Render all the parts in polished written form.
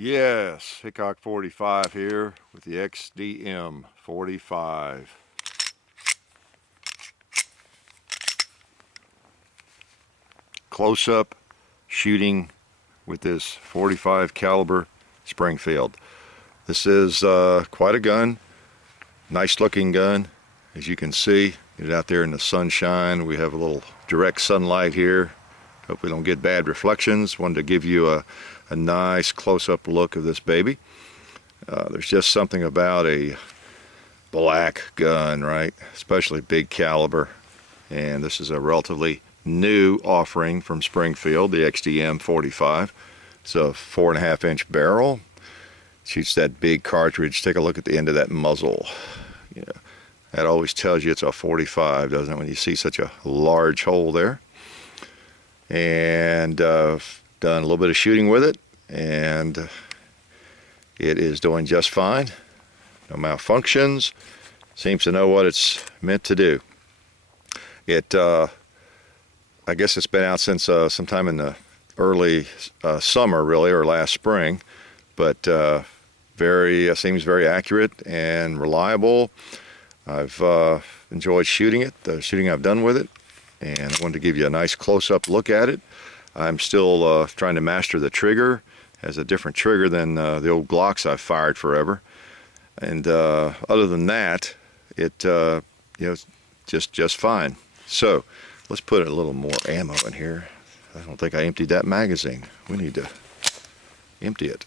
Yes, Hickok 45 here with the XDm 45. Close-up shooting with this 45 caliber Springfield. This is quite a gun, nice looking gun. As you can see, get it out there in the sunshine. We have a little direct sunlight here. Hope we don't get bad reflections. Wanted to give you a nice close-up look of this baby. There's just something about a black gun, right? Especially big caliber. And this is a relatively new offering from Springfield, the XDm 45. It's a 4.5-inch barrel. Shoots that big cartridge. Take a look at the end of that muzzle. You know, that always tells you it's a 45, doesn't it, when you see such a large hole there. And done a little bit of shooting with it, and it is doing just fine. No malfunctions. Seems to know what it's meant to do. I guess it's been out since sometime in the early summer, really, or last spring, but seems very accurate and reliable. I've enjoyed shooting it, the shooting I've done with it, and I wanted to give you a nice close-up look at it. I'm still trying to master the trigger. It has a different trigger than the old Glocks I've fired forever. And other than that, it just fine. So let's put a little more ammo in here. I don't think I emptied that magazine. We need to empty it.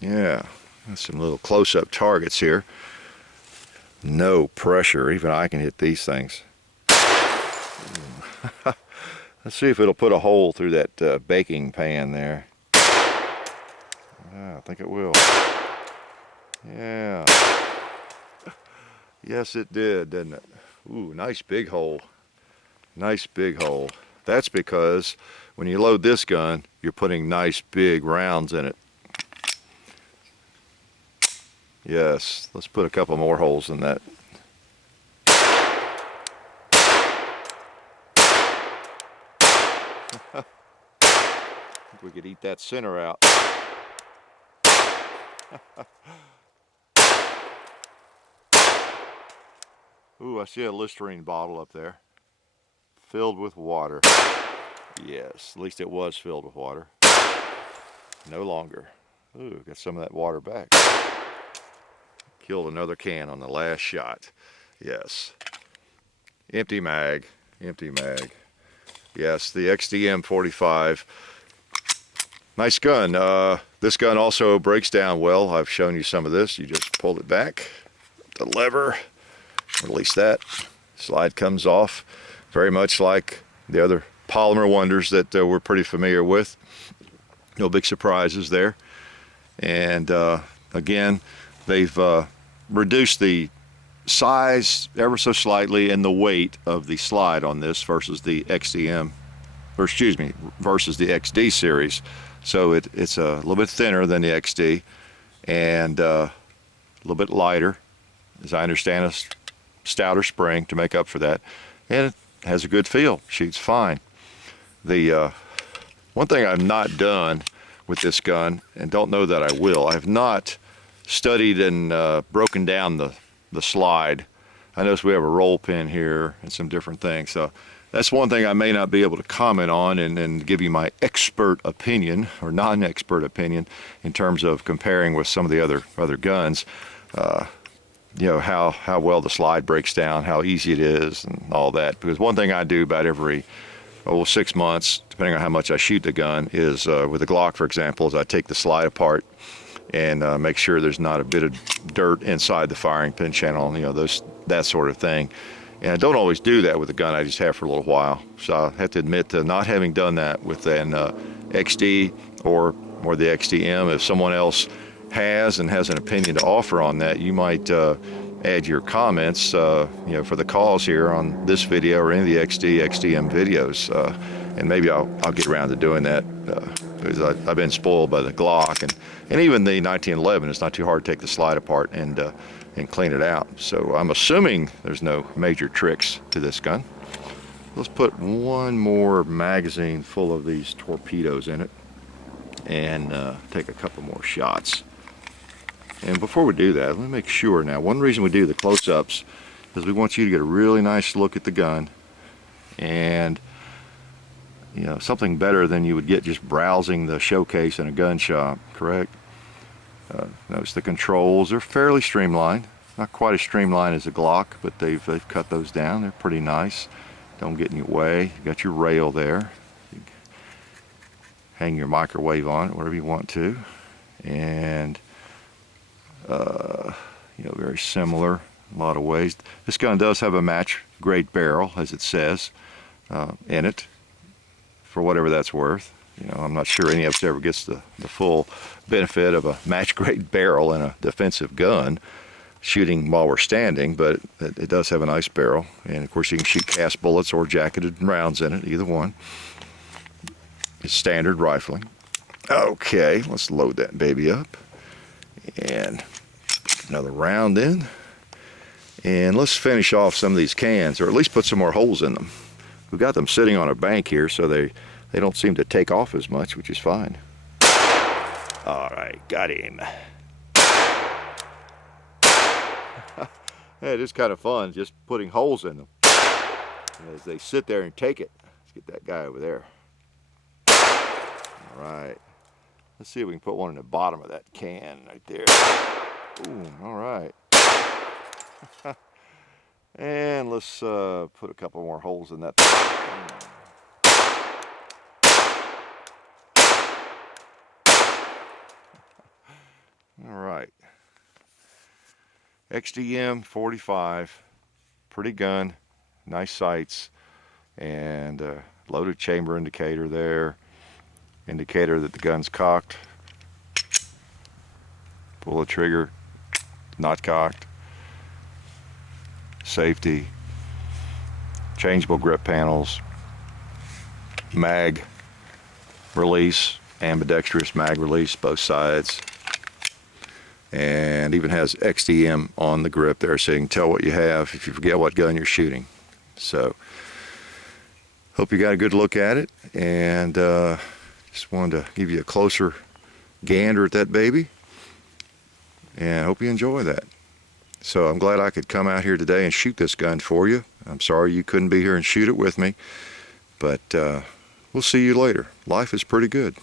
Yeah, got some little close-up targets here. No pressure. Even I can hit these things. Let's see if it'll put a hole through that baking pan there. I think it will. Yeah. Yes, it did, didn't it? Ooh, nice big hole. Nice big hole. That's because when you load this gun, you're putting nice big rounds in it. Yes, let's put a couple more holes in that. We could eat that center out. Ooh, I see a Listerine bottle up there. Filled with water. Yes, at least it was filled with water. No longer. Ooh, got some of that water back. Killed another can on the last shot. Yes. Empty mag. Empty mag. Yes, the XDm 45. Nice gun. This gun also breaks down well. I've shown you some of this. You just pull it back, the lever, release that, slide comes off. Very much like the other polymer wonders that we're pretty familiar with. No big surprises there. And again, they've reduced the size ever so slightly and the weight of the slide on this versus the XDM, or excuse me, versus the XD series. So it's a little bit thinner than the XD and a little bit lighter, as I understand, a stouter spring to make up for that. And it has a good feel, shoots fine. The one thing I've not done with this gun, and don't know that I will, I have not studied and broken down the slide. I notice we have a roll pin here and some different things, so that's one thing I may not be able to comment on and give you my expert opinion or non-expert opinion in terms of comparing with some of the other guns. You know, how well the slide breaks down, how easy it is, and all that. Because one thing I do about every 6 months, depending on how much I shoot the gun, is with the Glock, for example, is I take the slide apart and make sure there's not a bit of dirt inside the firing pin channel, you know, that sort of thing. And I don't always do that with the gun I just have for a little while. So I have to admit to not having done that with an XD or the XDM. If someone else has and has an opinion to offer on that, you might add your comments, you know, for the cause here on this video or any of the XDM videos, and maybe I'll get around to doing that because I've been spoiled by the Glock and even the 1911. It's not too hard to take the slide apart and clean it out. So I'm assuming there's no major tricks to this gun. Let's put one more magazine full of these torpedoes in it. and take a couple more shots. And before we do that, let me make sure now. One reason we do the close-ups is we want you to get a really nice look at the gun, and you know, something better than you would get just browsing the showcase in a gun shop, correct? Notice the controls are fairly streamlined. Not quite as streamlined as a Glock, but they've cut those down. They're pretty nice. Don't get in your way. You got your rail there. You hang your microwave on it, whatever you want to. And you know, very similar in a lot of ways. This gun does have a match grade barrel, as it says, in it, for whatever that's worth. You know, I'm not sure any of us ever gets the full benefit of a match grade barrel in a defensive gun shooting while we're standing, but it does have a nice barrel. And of course you can shoot cast bullets or jacketed rounds in it, either one. It's standard rifling. Okay, let's load that baby up and put another round in. And let's finish off some of these cans, or at least put some more holes in them. We've got them sitting on a bank here, so they don't seem to take off as much, which is fine. All right, got him. Yeah, it is kind of fun just putting holes in them as they sit there and take it. Let's get that guy over there. All right, let's see if we can put one in the bottom of that can right there. Ooh, all right. And let's put a couple more holes in that. All right. XDm 45, pretty gun, nice sights, and loaded chamber indicator there, indicator that the gun's cocked. Pull the trigger, not cocked. Safety, changeable grip panels, mag release, ambidextrous mag release, both sides, and even has XDm on the grip there, so you can tell what you have if you forget what gun you're shooting. So hope you got a good look at it, and just wanted to give you a closer gander at that baby, and I hope you enjoy that. So I'm glad I could come out here today and shoot this gun for you. I'm sorry you couldn't be here and shoot it with me, but we'll see you later. Life is pretty good.